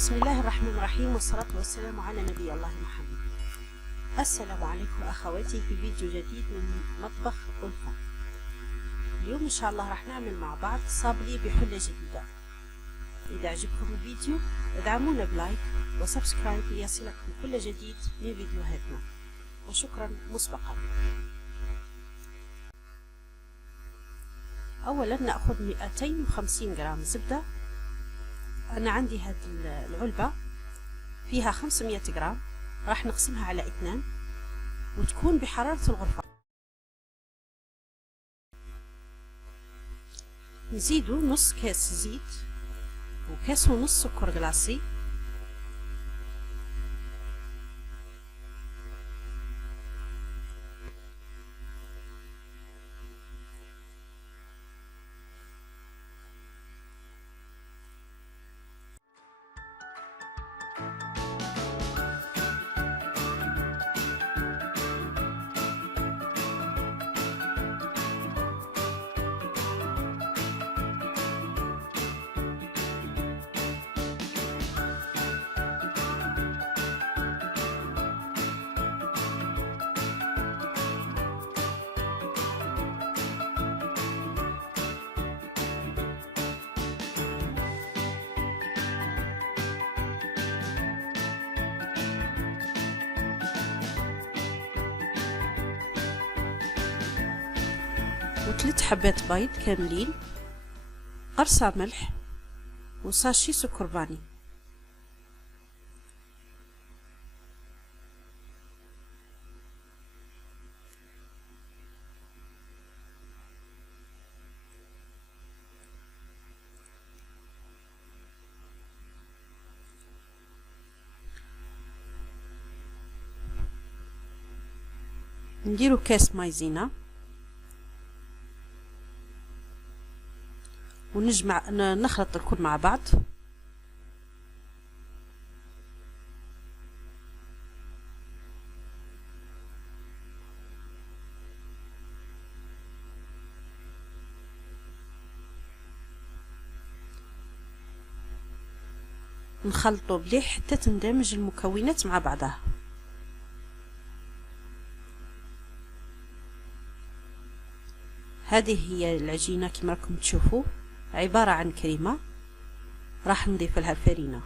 بسم الله الرحمن الرحيم، والصلاة والسلام على نبي الله محمد. السلام عليكم أخواتي في فيديو جديد من مطبخ ألفة. اليوم إن شاء الله راح نعمل مع بعض صابلي بحلة جديدة. إذا عجبكم الفيديو ادعمونا بلايك وسبسكرايب ليصلكم كل جديد من فيديوهاتنا، وشكرا مسبقا. أولا نأخذ 250 جرام زبدة. أنا عندي هذه العلبة فيها 500 جرام، راح نقسمها على 2 وتكون بحرارة الغرفة. نزيدو نص كاس زيت وكاس ونص سكر جلاسي، و3 حبات بيض كاملين، قرصة ملح وساشي سكر فاني. نديرو كاس مايزينا ونجمع نخلط الكل مع بعض. نخلطو مليح حتى تندمج المكونات مع بعضها. هذه هي العجينة كما راكم تشوفوا، عبارة عن كريمة راح نضيف لها الفرينة.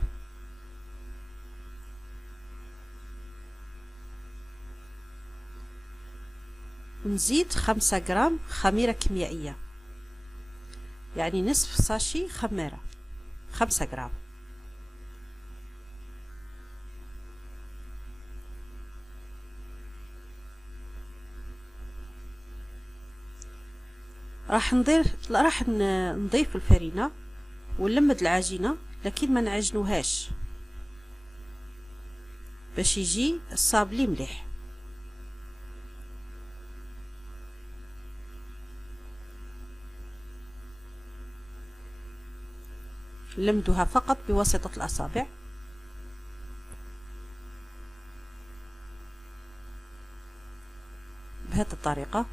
ونزيد 5 جرام خميرة كيميائية، يعني نصف ساشي خميرة، 5 جرام. راح نضيف الفرينة ونلمد العجينة، لكن ما نعجنوهاش باش يجي الصابلي مليح. نلمدوها فقط بواسطة الأصابع. بهذه الطريقة.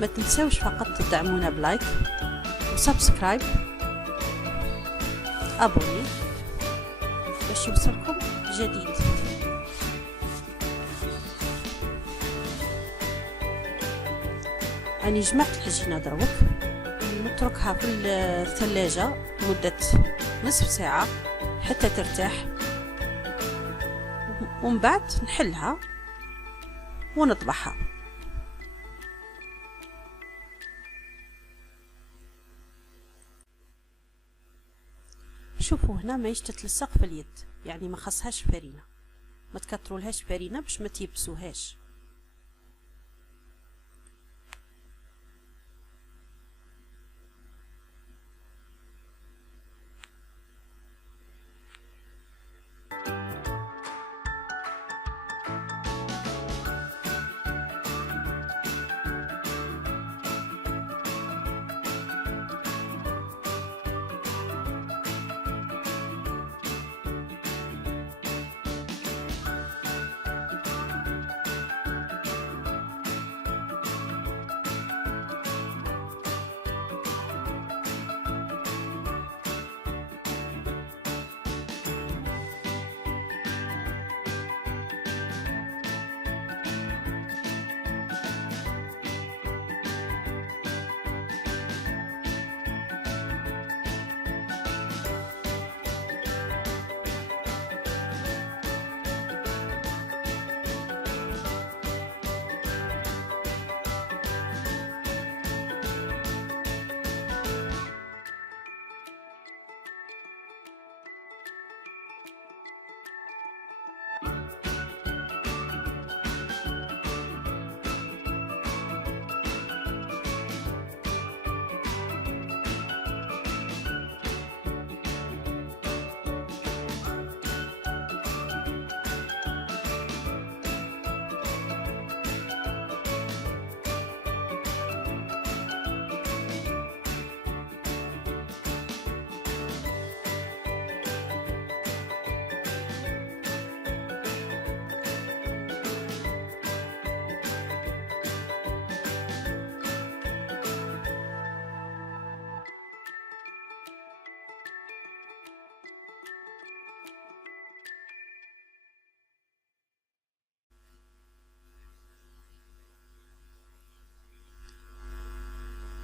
ما تنسوش فقط تدعمونا بلايك وسبسكرايب، ابوني باش يوصلكم جديد. راني جمعت العجينة دروك، نتركها في الثلاجة مدة نصف ساعة حتى ترتاح، ومن بعد نحلها ونطبخها. شوفوا هنا ماهيش تتلصق في اليد، يعني ما خصهاش فرينة، ما تكترولهاش فرينة باش ما تيبسوهاش.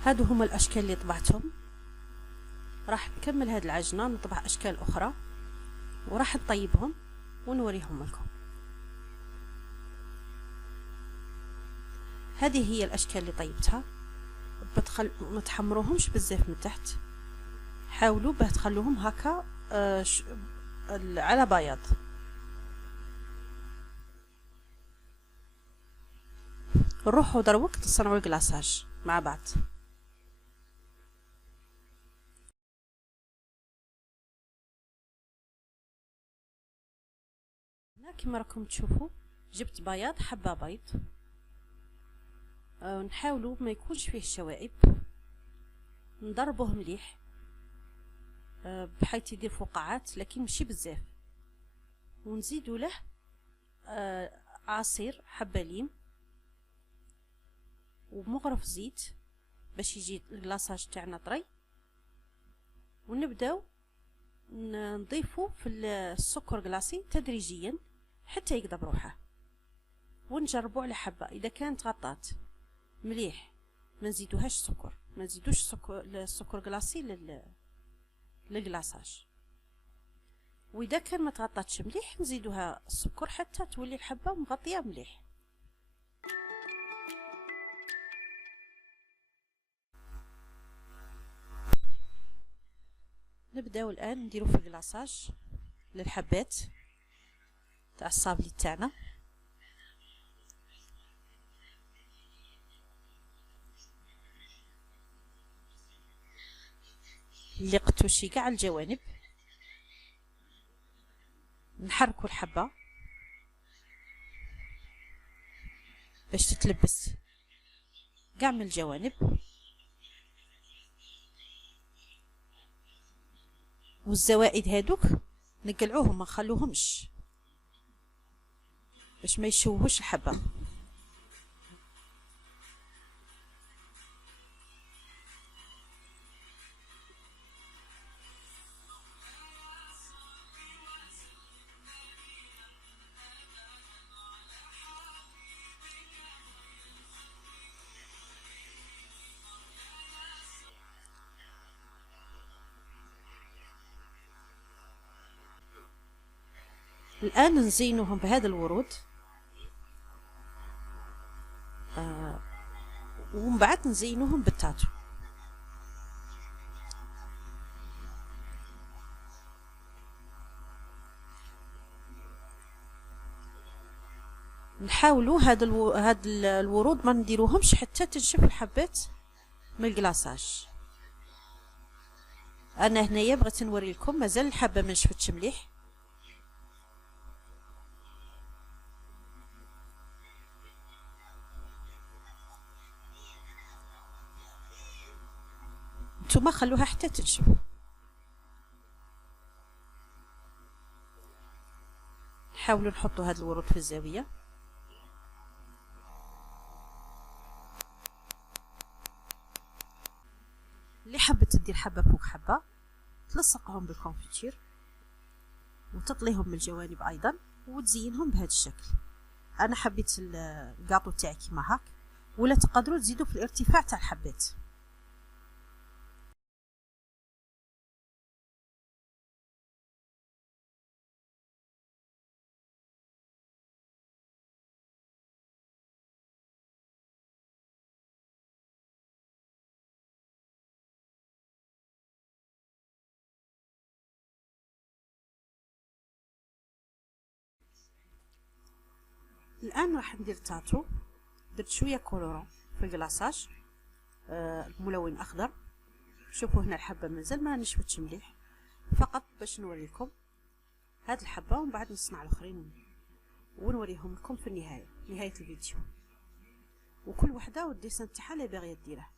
هادو هما الاشكال اللي طبعتهم. راح نكمل هاد العجنه، نطبع اشكال اخرى وراح نطيبهم ونوريهم لكم. هذه هي الاشكال اللي طيبتها. ما تحمروهمش بزاف من تحت، حاولوا باه تخلوهم هكا على بياض. نروحوا دروك تصنعوا الكلاصاج مع بعض. هنا كما راكم تشوفوا جبت بياض، حبه بيض. نحاولوا ما يكونش فيه الشوائب، نضربوه مليح بحيث يدير فقاعات لكن ماشي بزاف. ونزيدوا له عصير حبه ليم ومغرف زيت باش يجي الكلاصاج تاعنا طري. ونبداو نضيفو في السكر كلاصي تدريجيا حتى يقضب روحه، ونجربو على حبه. اذا كانت غطات مليح ما نزيدوهاش سكر، ما نزيدوش السكر كلاصي للكلاصاج. واذا كان ما تغطاتش مليح نزيدوها السكر حتى تولي الحبه مغطيه مليح. نبداو الان نديرو في الكلاصاج للحبات تاع الصابلي تاعنا. اللي قطوشي كاع الجوانب، نحركوا الحبه باش تتلبس كاع من الجوانب. والزوائد هادوك نقلعوهم ما نخلوهمش باش ما يشوهوش الحبه. الآن نزينوهم بهذا الورود ومن بعد نزينوهم بالتاتو. نحاولوا هاد الورود ما نديروهمش حتى تنشف الحبات من الكلاصاج. انا هنايا بغيت نوري لكم مازال الحبه ما نشفتش مليح. نتوما خلوها حتى تنشف. نحاولوا نحطوا هاد الورود في الزاويه. اللي حبت تدير حبه فوق حبه تلصقهم بالكونفيتير وتطليهم من الجوانب ايضا وتزينهم بهذا الشكل. انا حبيت الكاطو تاعي كيما هاك، ولا تقدروا تزيدوا في الارتفاع تاع الحبات. الان راح ندير تاتو. درت شويه كولورون في الكلاصاج الملون اخضر. شوفوا هنا الحبه مازال ما نشفتش مليح، فقط باش نوريكم هاد الحبه ومن بعد نصنع الاخرين ونوريهم لكم في نهايه الفيديو. وكل وحده والديسان تاعها اللي باغيه ديره.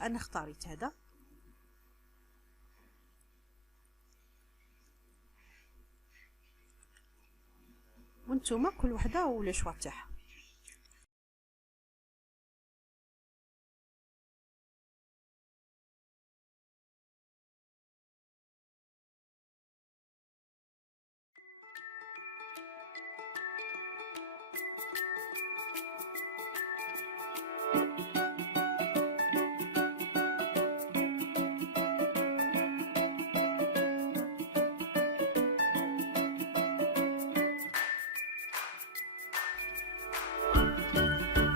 انا اختاريت هذا. وانتم كل وحده ولا شوا تاعها.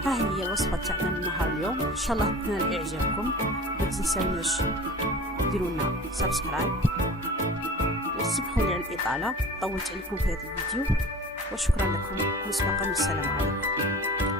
ها هي الوصفة تاعنا لنهار اليوم، ان شاء الله تنال اعجابكم. ما تنساوناش ديروا لنا سبسكرايب وتسمحوا لي على الاطاله، طولت عليكم في هذا الفيديو، وشكرا لكم مسبقا والسلام عليكم.